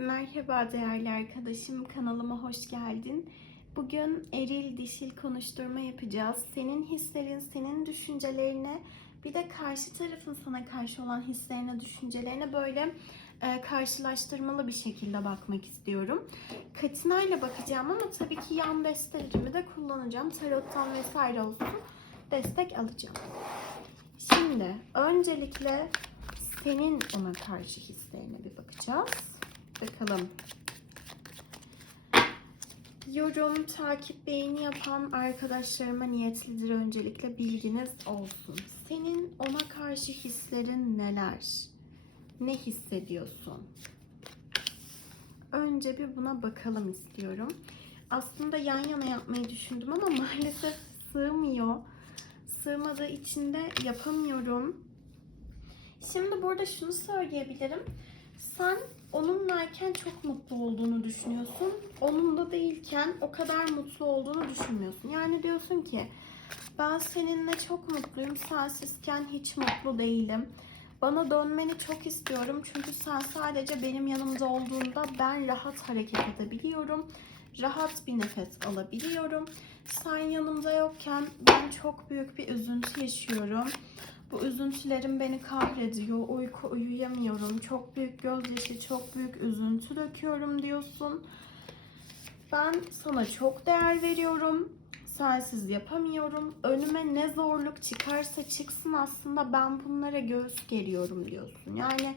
Merhaba değerli arkadaşım, kanalıma hoş geldin. Bugün eril dişil konuşturma yapacağız. Senin hislerin, senin düşüncelerine, bir de karşı tarafın sana karşı olan hislerine, düşüncelerine böyle e, karşılaştırmalı bir şekilde bakmak istiyorum. Katinayla bakacağım ama tabii ki yan destelerimi de kullanacağım. Tarottan vesaire olsun destek alacağım. Şimdi öncelikle senin ona karşı hislerine bir bakacağız. Bakalım. Yorum, takip, beğeni yapan arkadaşlarıma niyetlidir öncelikle bilginiz olsun. Senin ona karşı hislerin neler? Ne hissediyorsun? Önce bir buna bakalım istiyorum. Aslında yan yana yapmayı düşündüm ama maalesef sığmıyor. Sığmadığı için de yapamıyorum. Şimdi burada şunu söyleyebilirim. Sen onunlayken çok mutlu olduğunu düşünüyorsun. Onunla değilken o kadar mutlu olduğunu düşünmüyorsun. Yani diyorsun ki ben seninle çok mutluyum. Sensizken hiç mutlu değilim. Bana dönmeni çok istiyorum. Çünkü sen sadece benim yanımda olduğunda ben rahat hareket edebiliyorum. Rahat bir nefes alabiliyorum. Sen yanımda yokken ben çok büyük bir üzüntü yaşıyorum. Bu üzüntülerim beni kahrediyor. Uyku uyuyamıyorum. Çok büyük gözyaşı, çok büyük üzüntü döküyorum diyorsun. Ben sana çok değer veriyorum. Sensiz yapamıyorum. Önüme ne zorluk çıkarsa çıksın aslında ben bunlara göğüs geriyorum diyorsun. Yani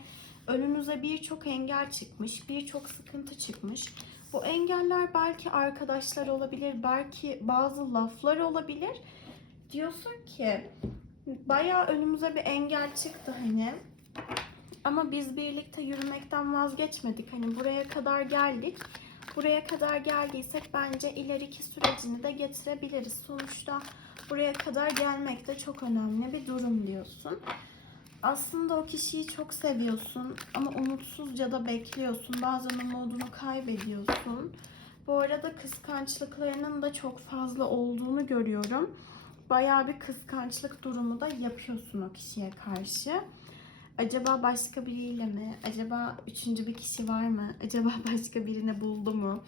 önünüze birçok engel çıkmış, birçok sıkıntı çıkmış. Bu engeller belki arkadaşlar olabilir, belki bazı laflar olabilir. Diyorsun ki bayağı önümüze bir engel çıktı hani. Ama biz birlikte yürümekten vazgeçmedik. Hani buraya kadar geldik. Buraya kadar geldiysek bence ileriki sürecini de getirebiliriz. Sonuçta buraya kadar gelmek de çok önemli bir durum diyorsun. Aslında o kişiyi çok seviyorsun ama umutsuzca da bekliyorsun. Bazen umudunu kaybediyorsun. Bu arada kıskançlıklarının da çok fazla olduğunu görüyorum bayağı bir kıskançlık durumu da yapıyorsun o kişiye karşı. Acaba başka biriyle mi? Acaba üçüncü bir kişi var mı? Acaba başka birini buldu mu?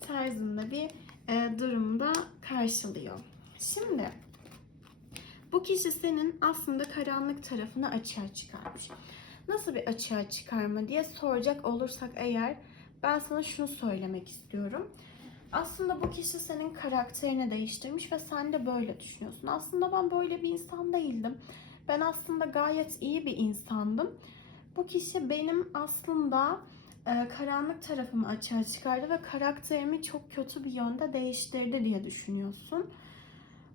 Tarzında bir e, durumda karşılıyor. Şimdi bu kişi senin aslında karanlık tarafını açığa çıkarmış. Nasıl bir açığa çıkarma diye soracak olursak eğer ben sana şunu söylemek istiyorum. Aslında bu kişi senin karakterini değiştirmiş ve sen de böyle düşünüyorsun. Aslında ben böyle bir insan değildim. Ben aslında gayet iyi bir insandım. Bu kişi benim aslında e, karanlık tarafımı açığa çıkardı ve karakterimi çok kötü bir yönde değiştirdi diye düşünüyorsun.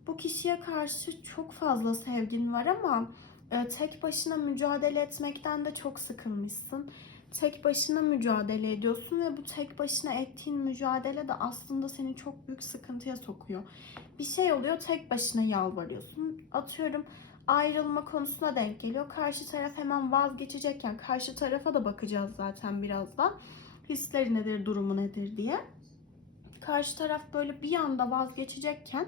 Bu kişiye karşı çok fazla sevgin var ama e, tek başına mücadele etmekten de çok sıkılmışsın tek başına mücadele ediyorsun ve bu tek başına ettiğin mücadele de aslında seni çok büyük sıkıntıya sokuyor. Bir şey oluyor tek başına yalvarıyorsun. Atıyorum ayrılma konusuna denk geliyor. Karşı taraf hemen vazgeçecekken karşı tarafa da bakacağız zaten birazdan. Hisleri nedir, durumu nedir diye. Karşı taraf böyle bir anda vazgeçecekken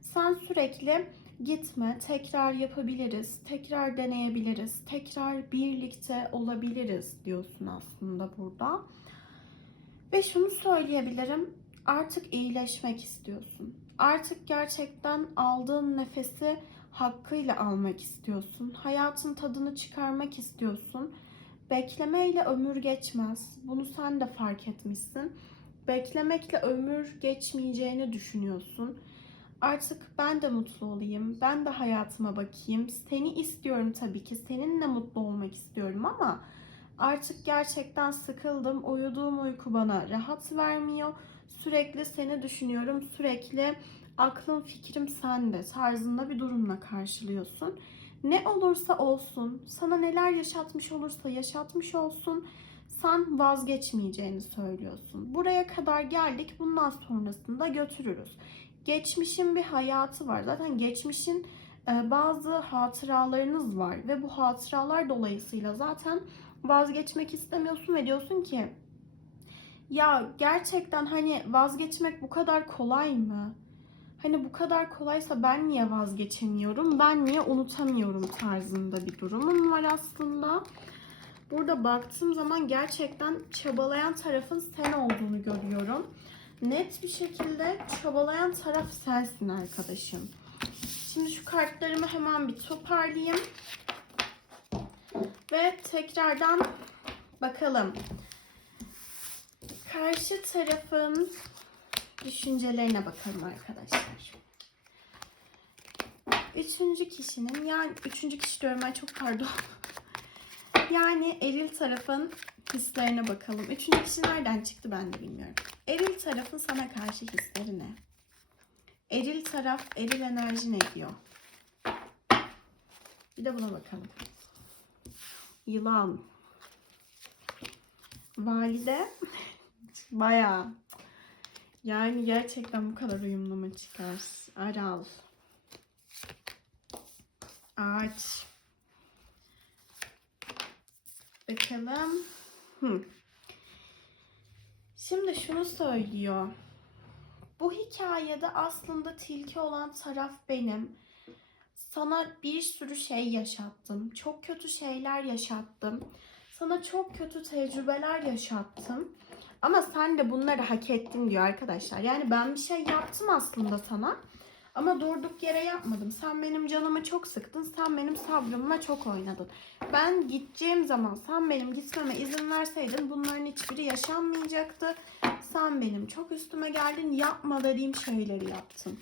sen sürekli gitme, tekrar yapabiliriz, tekrar deneyebiliriz, tekrar birlikte olabiliriz diyorsun aslında burada. Ve şunu söyleyebilirim, artık iyileşmek istiyorsun. Artık gerçekten aldığın nefesi hakkıyla almak istiyorsun. Hayatın tadını çıkarmak istiyorsun. Beklemeyle ömür geçmez. Bunu sen de fark etmişsin. Beklemekle ömür geçmeyeceğini düşünüyorsun artık ben de mutlu olayım. Ben de hayatıma bakayım. Seni istiyorum tabii ki. Seninle mutlu olmak istiyorum ama artık gerçekten sıkıldım. Uyuduğum uyku bana rahat vermiyor. Sürekli seni düşünüyorum. Sürekli aklım fikrim sende tarzında bir durumla karşılıyorsun. Ne olursa olsun, sana neler yaşatmış olursa yaşatmış olsun, sen vazgeçmeyeceğini söylüyorsun. Buraya kadar geldik, bundan sonrasında götürürüz geçmişin bir hayatı var. Zaten geçmişin e, bazı hatıralarınız var ve bu hatıralar dolayısıyla zaten vazgeçmek istemiyorsun ve diyorsun ki ya gerçekten hani vazgeçmek bu kadar kolay mı? Hani bu kadar kolaysa ben niye vazgeçemiyorum? Ben niye unutamıyorum tarzında bir durumun var aslında. burada baktığım zaman gerçekten çabalayan tarafın sen olduğunu görüyorum. Net bir şekilde çabalayan taraf sensin arkadaşım. Şimdi şu kartlarımı hemen bir toparlayayım. Ve tekrardan bakalım. Karşı tarafın düşüncelerine bakalım arkadaşlar. Üçüncü kişinin yani üçüncü kişi diyorum ben çok pardon. Yani eril tarafın hislerine bakalım. Üçüncü kişi nereden çıktı ben de bilmiyorum. Eril tarafın sana karşı hisleri ne? Eril taraf, eril enerji ne diyor? Bir de buna bakalım. Yılan. Valide. Bayağı. Yani gerçekten bu kadar uyumlu mu çıkar? Aral. Ağaç. Bakalım. Hı. Şimdi şunu söylüyor. Bu hikayede aslında tilki olan taraf benim. Sana bir sürü şey yaşattım. Çok kötü şeyler yaşattım. Sana çok kötü tecrübeler yaşattım. Ama sen de bunları hak ettin diyor arkadaşlar. Yani ben bir şey yaptım aslında sana. Ama durduk yere yapmadım. Sen benim canımı çok sıktın. Sen benim sabrımla çok oynadın. Ben gideceğim zaman sen benim gitmeme izin verseydin bunların hiçbiri yaşanmayacaktı. Sen benim çok üstüme geldin. Yapma dediğim şeyleri yaptın.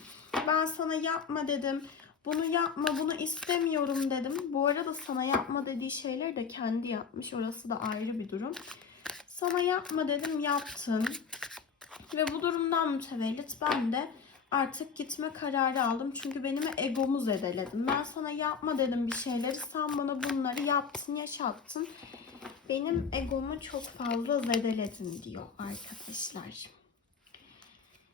Ben sana yapma dedim. Bunu yapma, bunu istemiyorum dedim. Bu arada sana yapma dediği şeyleri de kendi yapmış. Orası da ayrı bir durum. Sana yapma dedim, yaptın. Ve bu durumdan mütevellit ben de artık gitme kararı aldım. Çünkü benim egomu zedeledim. Ben sana yapma dedim bir şeyleri. Sen bana bunları yaptın, yaşattın. Benim egomu çok fazla zedeledin diyor arkadaşlar.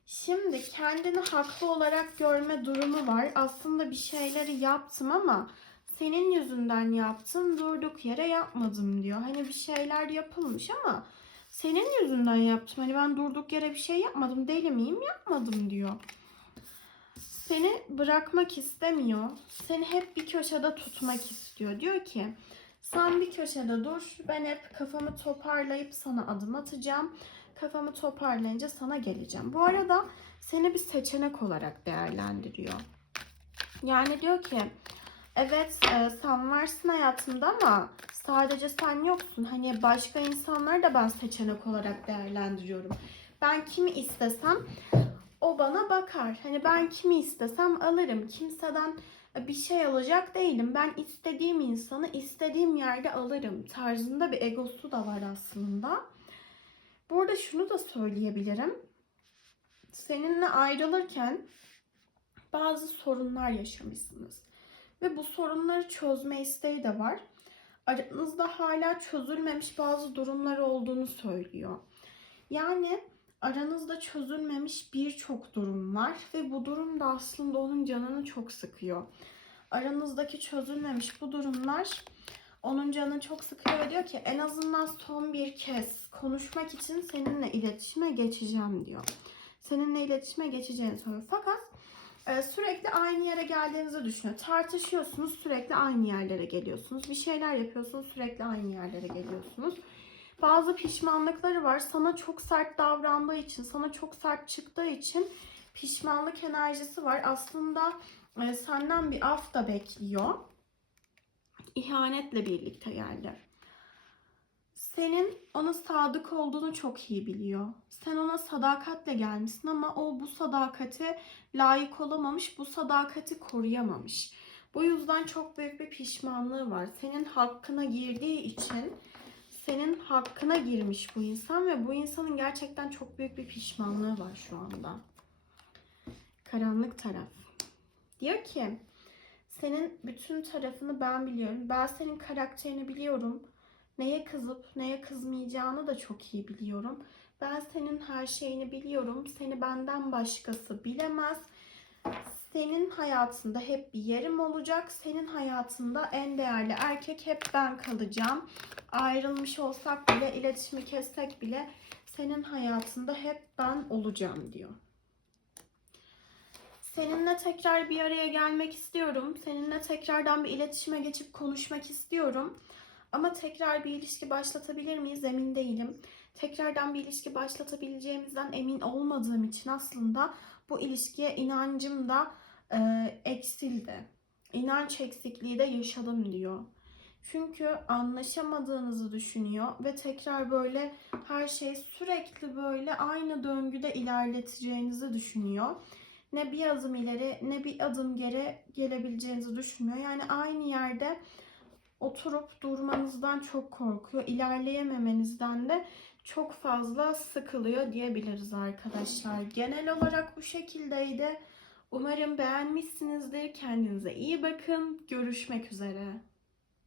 Şimdi kendini haklı olarak görme durumu var. Aslında bir şeyleri yaptım ama senin yüzünden yaptım, durduk yere yapmadım diyor. Hani bir şeyler yapılmış ama senin yüzünden yaptım. Hani ben durduk yere bir şey yapmadım. Deli miyim? Yapmadım diyor. Seni bırakmak istemiyor. Seni hep bir köşede tutmak istiyor. Diyor ki sen bir köşede dur. Ben hep kafamı toparlayıp sana adım atacağım. Kafamı toparlayınca sana geleceğim. Bu arada seni bir seçenek olarak değerlendiriyor. Yani diyor ki evet e, sen varsın hayatımda ama sadece sen yoksun. Hani başka insanları da ben seçenek olarak değerlendiriyorum. Ben kimi istesem o bana bakar. Hani ben kimi istesem alırım. Kimseden bir şey alacak değilim. Ben istediğim insanı istediğim yerde alırım. Tarzında bir egosu da var aslında. Burada şunu da söyleyebilirim. Seninle ayrılırken bazı sorunlar yaşamışsınız. Ve bu sorunları çözme isteği de var. Aranızda hala çözülmemiş bazı durumlar olduğunu söylüyor. Yani aranızda çözülmemiş birçok durum var ve bu durum da aslında onun canını çok sıkıyor. Aranızdaki çözülmemiş bu durumlar onun canını çok sıkıyor diyor ki en azından son bir kez konuşmak için seninle iletişime geçeceğim diyor. Seninle iletişime geçeceğini söylüyor. Fakat e, sürekli aynı yere geldiğinizi düşünüyor. Tartışıyorsunuz sürekli aynı yerlere geliyorsunuz. Bir şeyler yapıyorsunuz sürekli aynı yerlere geliyorsunuz. Bazı pişmanlıkları var. Sana çok sert davrandığı için, sana çok sert çıktığı için pişmanlık enerjisi var. Aslında e, senden bir af da bekliyor. İhanetle birlikte geldi. Senin ona sadık olduğunu çok iyi biliyor. Sen ona sadakatle gelmişsin ama o bu sadakate layık olamamış, bu sadakati koruyamamış. Bu yüzden çok büyük bir pişmanlığı var. Senin hakkına girdiği için senin hakkına girmiş bu insan ve bu insanın gerçekten çok büyük bir pişmanlığı var şu anda. Karanlık taraf. Diyor ki senin bütün tarafını ben biliyorum. Ben senin karakterini biliyorum. Neye kızıp neye kızmayacağını da çok iyi biliyorum. Ben senin her şeyini biliyorum. Seni benden başkası bilemez. Senin hayatında hep bir yerim olacak. Senin hayatında en değerli erkek hep ben kalacağım. Ayrılmış olsak bile, iletişimi kessek bile senin hayatında hep ben olacağım diyor. Seninle tekrar bir araya gelmek istiyorum. Seninle tekrardan bir iletişime geçip konuşmak istiyorum. Ama tekrar bir ilişki başlatabilir miyiz emin değilim. Tekrardan bir ilişki başlatabileceğimizden emin olmadığım için aslında bu ilişkiye inancım da e, eksildi. İnanç eksikliği de yaşadım diyor. Çünkü anlaşamadığınızı düşünüyor ve tekrar böyle her şey sürekli böyle aynı döngüde ilerleteceğinizi düşünüyor. Ne bir adım ileri ne bir adım geri gelebileceğinizi düşünmüyor. Yani aynı yerde oturup durmanızdan çok korkuyor. İlerleyememenizden de çok fazla sıkılıyor diyebiliriz arkadaşlar. Genel olarak bu şekildeydi. Umarım beğenmişsinizdir. Kendinize iyi bakın. Görüşmek üzere.